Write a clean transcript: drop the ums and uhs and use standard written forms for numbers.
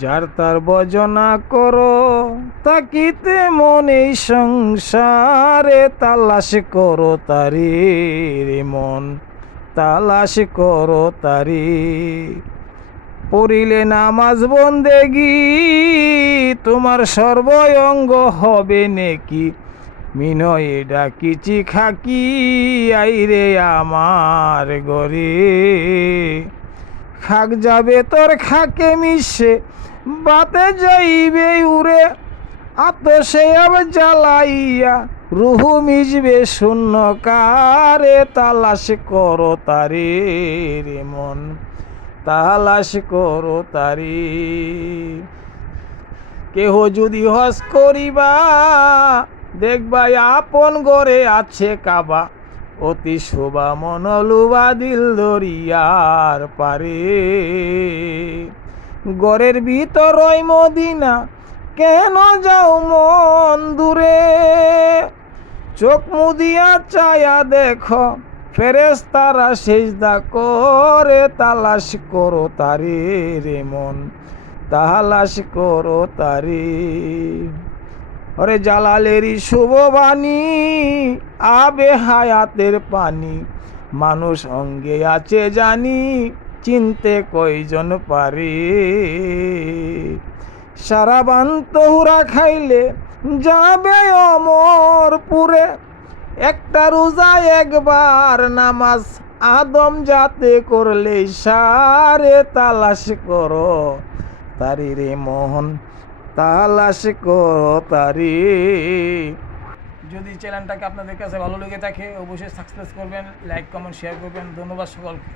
যার তার ভজনা করো তাকিতে মনে সংসারে, তালাশ করো তারি রে মন, তালাশ করো তারি। পড়িলে নামাজ বন্দেগি তোমার সর্বঙ্গ হবে নেকি, মিনয়ে ডাকিছি খাকি আইরে আমার গরে। খাক যাবে তোর খাকে মিশে বাতে যাইবে উড়ে, আতসে আবার জ্বালাইয়া রুহু মিজবে শূন্য কারে, তালাশ করো তারে রে মন, তালাশ করো তারি। কেহ যদি হজ করিবা দেখবা আপন গরে আছে কাবা, অতি শোভা মনলুবা দিল দরিয়ার পারে। গরের ভিতরই মদিনা কেন যাও মন দূরে, চোখ মুদিয়া চায়া দেখো ফেরেশতারা সেজদা করে, তালাশ করো তারে রে মন, তালাশ করো তারে। ওরে জালালেরই শুভ বাণী আবে হায়াতের পানি, মানুষ অঙ্গে আছে জানি চিনতে কয়জন পারে। সারাবান তহুরা খাইলে যাবে অমরপুরে, একটা রোজা একবার নামাজ আদম যাতে করলে সারে, তালাশ করো তারি রে মোহন, তালাশ করো তারি। যদি চ্যানেলটাকে আপনাদের কাছে ভালো লেগে থাকে অবশ্যই সাবস্ক্রাইব করবেন, লাইক কমেন্ট শেয়ার করবেন। ধন্যবাদ সকলকে।